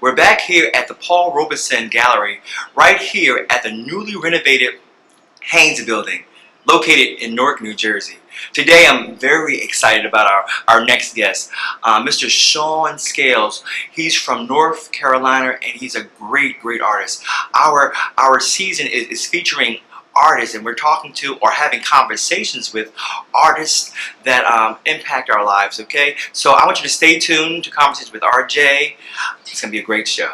We're back here at the Paul Robeson Gallery, right here at the newly renovated Haynes Building, located in Newark, New Jersey. Today I'm very excited about our next guest, Mr. Sean Scales. He's from North Carolina and he's a great artist. Our season is featuring artists, and we're talking to or having conversations with artists that impact our lives, okay? So I want you to stay tuned to Conversations with RJ. It's going to be a great show.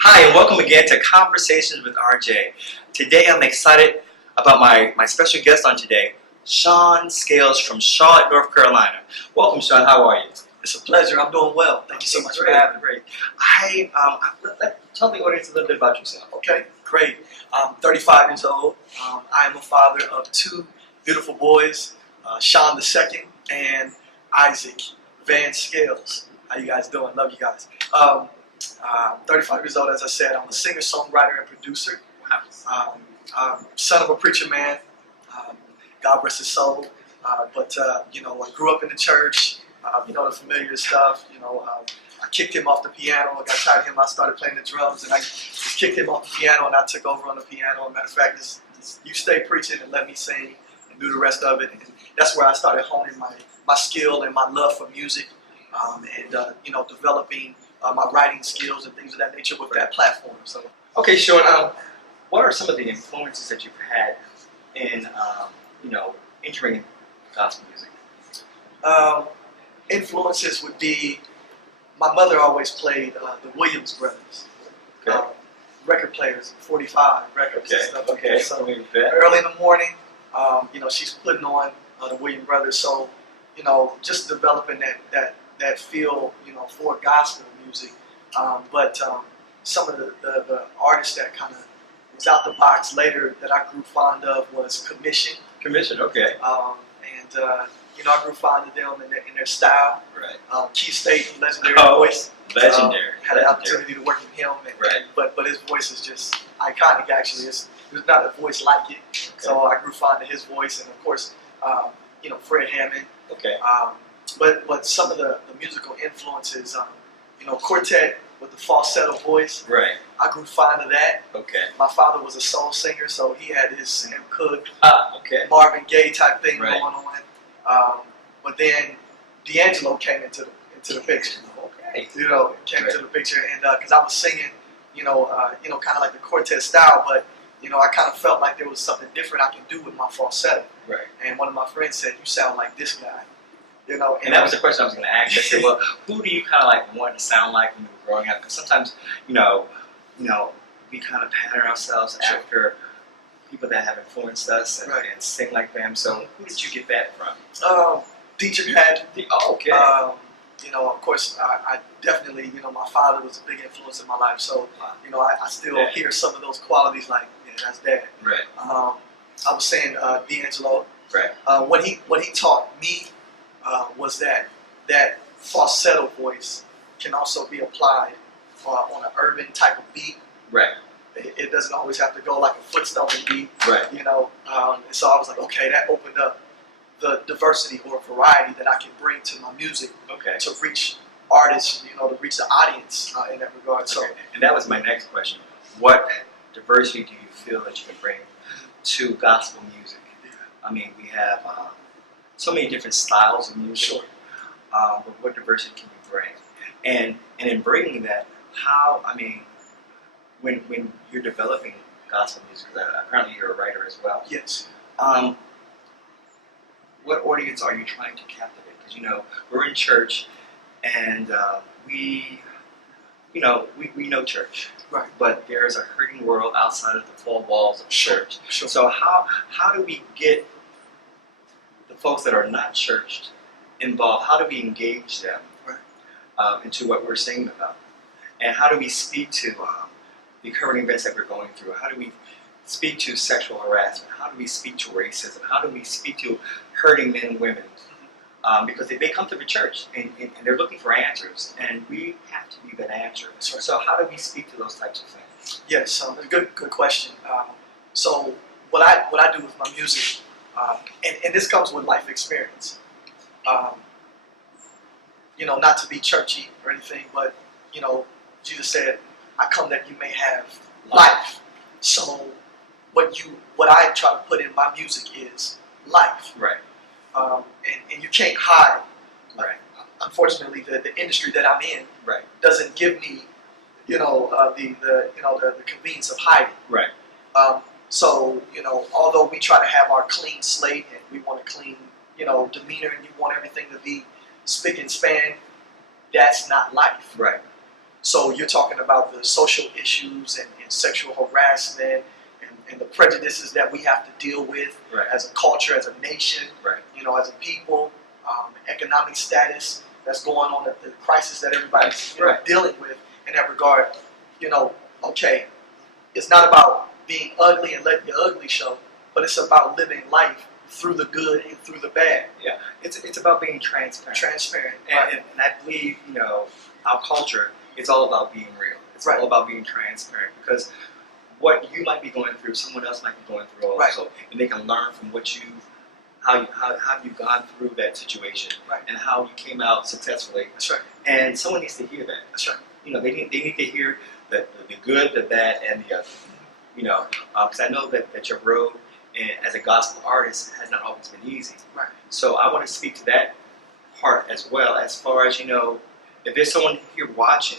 Hi, and welcome again to Conversations with RJ. Today I'm excited about my special guest on today, Sean Scales from Charlotte, North Carolina. Welcome, Sean. How are you? It's a pleasure. I'm doing well. Thank you so much for having me. Great. Tell the audience a little bit about yourself. Okay, great. I'm 35 years old. I am a father of two beautiful boys, Sean II and Isaac Van Scales. How you guys doing? Love you guys. I'm 35 years old, as I said. I'm a singer, songwriter, and producer. Son of a preacher man. God rest his soul. But you know, I grew up in the church. You know, the familiar stuff. You know, I kicked him off the piano. I got tired of him. I started playing the drums, and I just kicked him off the piano, and I took over on the piano. As a matter of fact, you stay preaching and let me sing and do the rest of it. And that's where I started honing my skill and my love for music, and you know, developing my writing skills and things of that nature with that platform. So, Okay, Sean. What are some of the influences that you've had in you know, entering gospel music? Influences would be, my mother always played the Williams Brothers, Okay. record players, 45 records and Okay. stuff like Okay. that. So Maybe that. early in the morning, you know, she's putting on the Williams Brothers. So, you know, just developing that feel, you know, for gospel music. But some of the artists that kind of was out the box later that I grew fond of was Commission. Commission. Okay. And you know, I grew fond of them in their style. Right. Key State, legendary Oh, voice. Legendary. Had the Legendary. opportunity to work with him, Right. but his voice is just iconic. Actually, there's not a voice like it. Okay. So I grew fond of his voice, and of course, you know, Fred Hammond. Okay. But some of the musical influences, you know, quartet with the falsetto voice. Right. I grew fond of that. Okay. My father was a soul singer, so he had his Sam Cooke, Okay. Marvin Gaye type thing Right. going on. But then D'Angelo came into the picture. Okay. You know, came into the picture, and because I was singing, you know, kind of like the quartet style, but you know, I kind of felt like there was something different I can do with my falsetto. Right. And one of my friends said, "You sound like this guy," you know. And that was the question I was going to ask. I said, well, who do you kind of like want to sound like when you were growing up? Because sometimes, you know, we kind of pattern ourselves Sure. after people that have influenced us and, Right. and sing like them. So who did you get that from? Dietrich Haddon. Oh, okay. You know, of course, I definitely, you know, my father was a big influence in my life. So, you know, I still Yeah. hear some of those qualities like, yeah, that's dad. Right. I was saying D'Angelo. Right. What he taught me was that falsetto voice can also be applied on an urban type of beat. Right. It doesn't always have to go like a foot stomping beat. Right. You know, and so I was like, okay, that opened up the diversity or variety that I can bring to my music Okay. to reach artists, you know, to reach the audience in that regard. So, Okay. And that was my next question. What diversity do you feel that you can bring to gospel music? I mean, we have so many different styles of music. sure. But what diversity can you bring? And in bringing that, how, I mean, when you're developing gospel music, apparently you're a writer as well. Yes. What audience are you trying to captivate? Because, you know, we're in church, and we know church. Right. But there is a hurting world outside of the four walls of church. Sure. So how do we get the folks that are not churched involved? How do we engage them Right. into what we're singing about? And how do we speak to the current events that we're going through? How do we speak to sexual harassment? How do we speak to racism? How do we speak to hurting men and women? Because they come to the church and they're looking for answers, and we have to be that answer. So how do we speak to those types of things? Yes, good question. So what I do with my music, and this comes with life experience. Not to be churchy or anything, but Jesus said, "I come that you may have life." So what I try to put in my music is life. Right. And you can't hide. Right. Unfortunately, the industry that I'm in Right. doesn't give me, the convenience of hiding. Right. So although we try to have our clean slate and we want a clean, demeanor, and you want everything to be spick and span, that's not life. Right. So you're talking about the social issues and sexual harassment and the prejudices that we have to deal with Right. as a culture, as a nation, Right. as a people, economic status that's going on, the crisis that everybody's Right. dealing with in that regard. Okay, it's not about being ugly and letting your ugly show, but it's about living life through the good and through the bad. Yeah. It's about being transparent. Transparent. And I believe, our culture, it's all about being real. It's Right. all about being transparent, because what you might be going through, someone else might be going through also. Right. And they can learn from how you've gone through that situation, Right. and how you came out successfully. That's right. And someone needs to hear that. That's right. They need to hear the good, the bad, and the other. Because I know that your road as a gospel artist has not always been easy. Right. So I want to speak to that part as well, as far as, if there's someone here watching,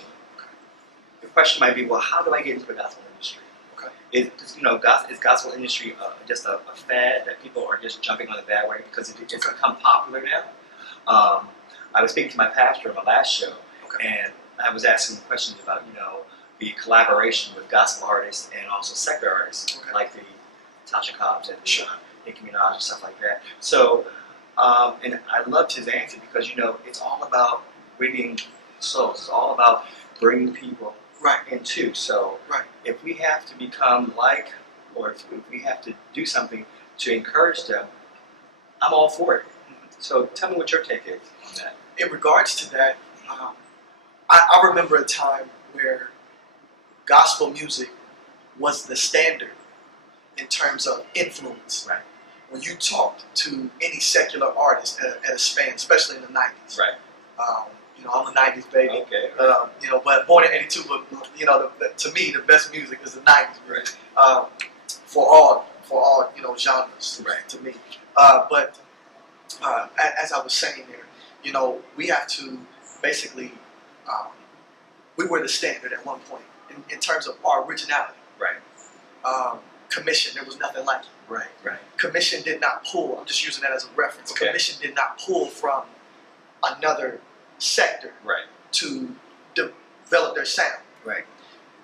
the question might be, well, how do I get into the gospel industry? Okay. Is gospel industry just a fad that people are just jumping on the bandwagon because it's become popular now? I was speaking to my pastor on my last show, Okay. and I was asking questions about, the collaboration with gospel artists and also secular artists, Okay. like the Tasha Cobbs and Sure. Nicki Minaj and stuff like that. So, and I loved his answer because, it's all about winning souls. It's all about bringing people Right. into. So, Right. if we have to become like, or if we have to do something to encourage them, I'm all for it. So, tell me what your take is on that. In regards to that, I remember a time where gospel music was the standard in terms of influence. Right. When you talked to any secular artist at a span, especially in the 90s. Right. I'm a 90s baby. Okay. But born in 82, but, to me, the best music is the 90s. Right. For all genres. Right. To me. But as I was saying there, we have to basically, we were the standard at one point in terms of our originality. Right. Commission, there was nothing like it. Right. Right. Commission did not pull, I'm just using that as a reference. Okay. Commission did not pull from another sector Right. to develop their sound. Right.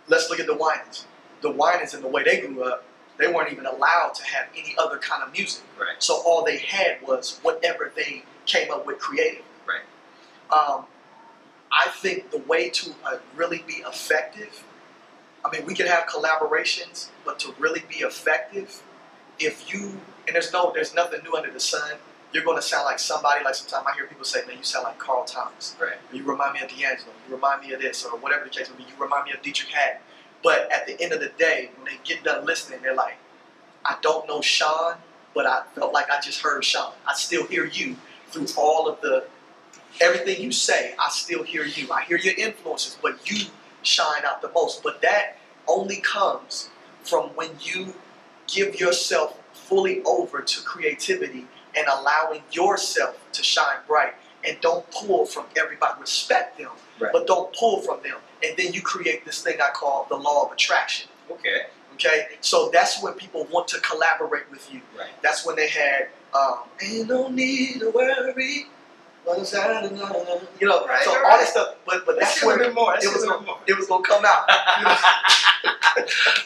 Let's look at the Winans. The Winans, and the way they grew up, they weren't even allowed to have any other kind of music. Right. So all they had was whatever they came up with creatively. Right. I think the way to really be effective, we can have collaborations, but to really be effective, there's nothing new under the sun, you're going to sound like somebody, like sometimes I hear people say, man, you sound like Carl Thomas. Right. You remind me of D'Angelo. You remind me of this, or whatever the case may be. You remind me of Dietrich Haddon. But at the end of the day, when they get done listening, they're like, I don't know Sean, but I felt like I just heard Sean. I still hear you through all of everything you say. I still hear you. I hear your influences, but you shine out the most. But that only comes from when you give yourself fully over to creativity and allowing yourself to shine bright, and don't pull from everybody. Respect them, Right. but don't pull from them. And then you create this thing I call the law of attraction. Okay. Okay? So that's when people want to collaborate with you. Right. That's when they had, ain't no need to worry. Right, So right, all right. that stuff, but Let's that's hear a where bit more. Let's it hear was a bit gonna, more. it was gonna come out.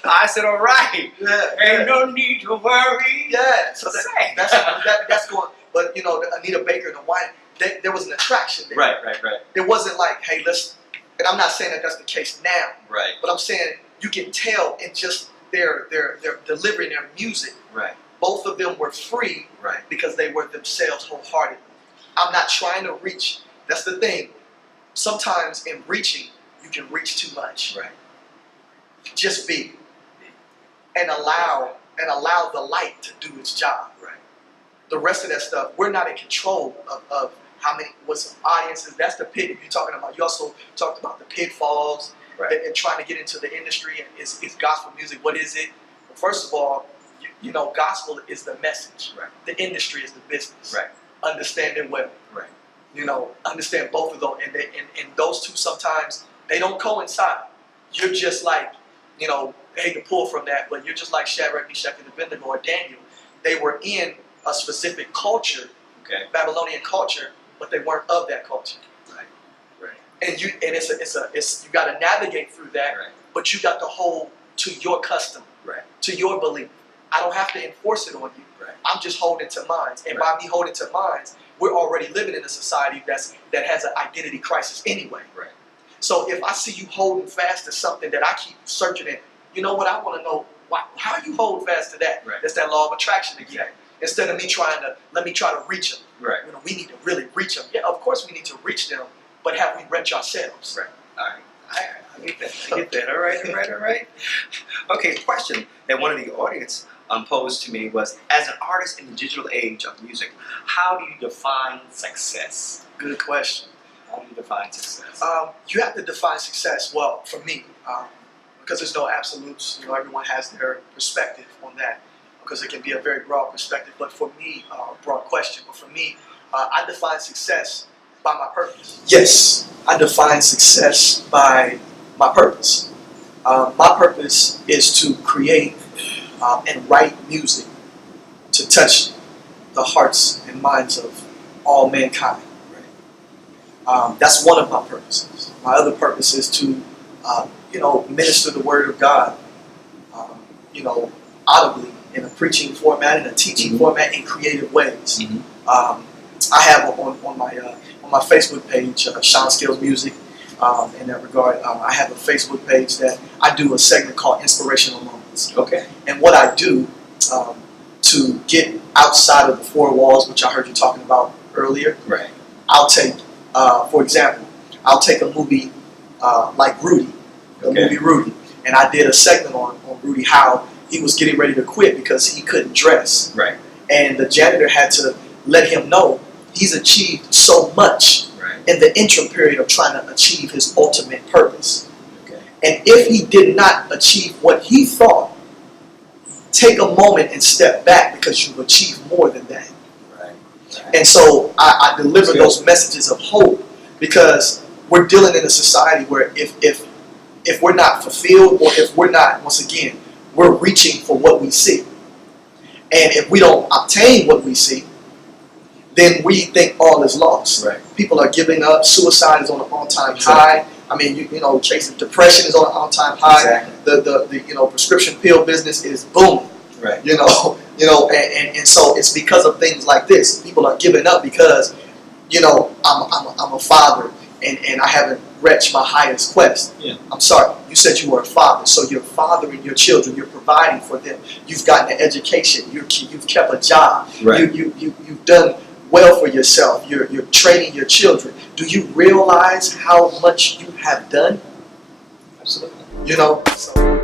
I said, all right. Yeah, Ain't no need to worry. yeah. So Say. that's going. But Anita Baker and the Wine, there was an attraction there. Right. It wasn't like, hey, let's And I'm not saying that that's the case now, Right. but I'm saying you can tell in just their delivering their music. Right. Both of them were free Right. because they were themselves wholeheartedly. I'm not trying to reach. That's the thing. Sometimes in reaching, you can reach too much. Right. Just be. And allow the light to do its job. Right. The rest of that stuff, we're not in control of how many, what's audiences. That's the pit you're talking about. You also talked about the pitfalls. Right. And trying to get into the industry. And is gospel music, what is it? Well, first of all, you know, gospel is the message. Right. The industry is the business. Right. Understand it well. Right. You know, understand both of those. And those two sometimes, they don't coincide. You're just like, you know, I hate to pull from that, but you're just like Shadrach, Meshach, and Abednego or Daniel. They were in a specific culture, Okay. Babylonian culture, but they weren't of that culture. Right. Right. And it's you got to navigate through that, Right. but you got to hold to your custom, Right. to your belief. I don't have to enforce it on you. Right. I'm just holding to mine, and Right. by me holding to mine, we're already living in a society that has an identity crisis anyway. Right. So if I see you holding fast to something that I keep searching in, you know what? I want to know how you hold fast to that. Right. That's that law of attraction again. Exactly. Instead of me let me try to reach them. Right. You know, we need to really reach them. Yeah, of course we need to reach them, but have we reached ourselves? Right. All right. I get that. I get that. All right. All right. All right. Okay. Question that one of the audience posed to me was: as an artist in the digital age of music, how do you define success? Good question. How do you define success? You have to define success. Well, for me, because there's no absolutes. You know, everyone has their perspective on that, because it can be a very broad perspective. But for me, broad question. But for me, I define success by my purpose. Yes, I define success by my purpose. My purpose is to create and write music to touch the hearts and minds of all mankind. That's one of my purposes. My other purpose is to, minister the word of God, audibly in a preaching format, in a teaching format, in creative ways. I have on my Facebook page, Sean Scales Music. In that regard, I have a Facebook page that I do a segment called Inspirational Moments. Okay. And what I do to get outside of the four walls, which I heard you talking about earlier, Right. I'll take, for example, I'll take a movie like Rudy, the Okay. movie Rudy, and I did a segment on Rudy, how he was getting ready to quit because he couldn't dress. Right. And the janitor had to let him know he's achieved so much Right. in the interim period of trying to achieve his ultimate purpose. Okay. And if he did not achieve what he thought, take a moment and step back, because you've achieved more than that. Right. And so I deliver That's good. those messages of hope, because we're dealing in a society where if we're not fulfilled, or if we're not, once again, we're reaching for what we see. And if we don't obtain what we see, then we think all is lost. Right. People are giving up. Suicide is on an all-time high. I mean, you know, case of depression is on an all-time high. Exactly. The prescription pill business is booming. Right. And so it's because of things like this. People are giving up because, I'm a father and I haven't reached my highest quest. Yeah. I'm sorry. You said you were a father, so you're fathering your children. You're providing for them. You've gotten an education. You've kept a job. Right. You've done well for yourself. You're training your children. Do you realize how much you have done? Absolutely. So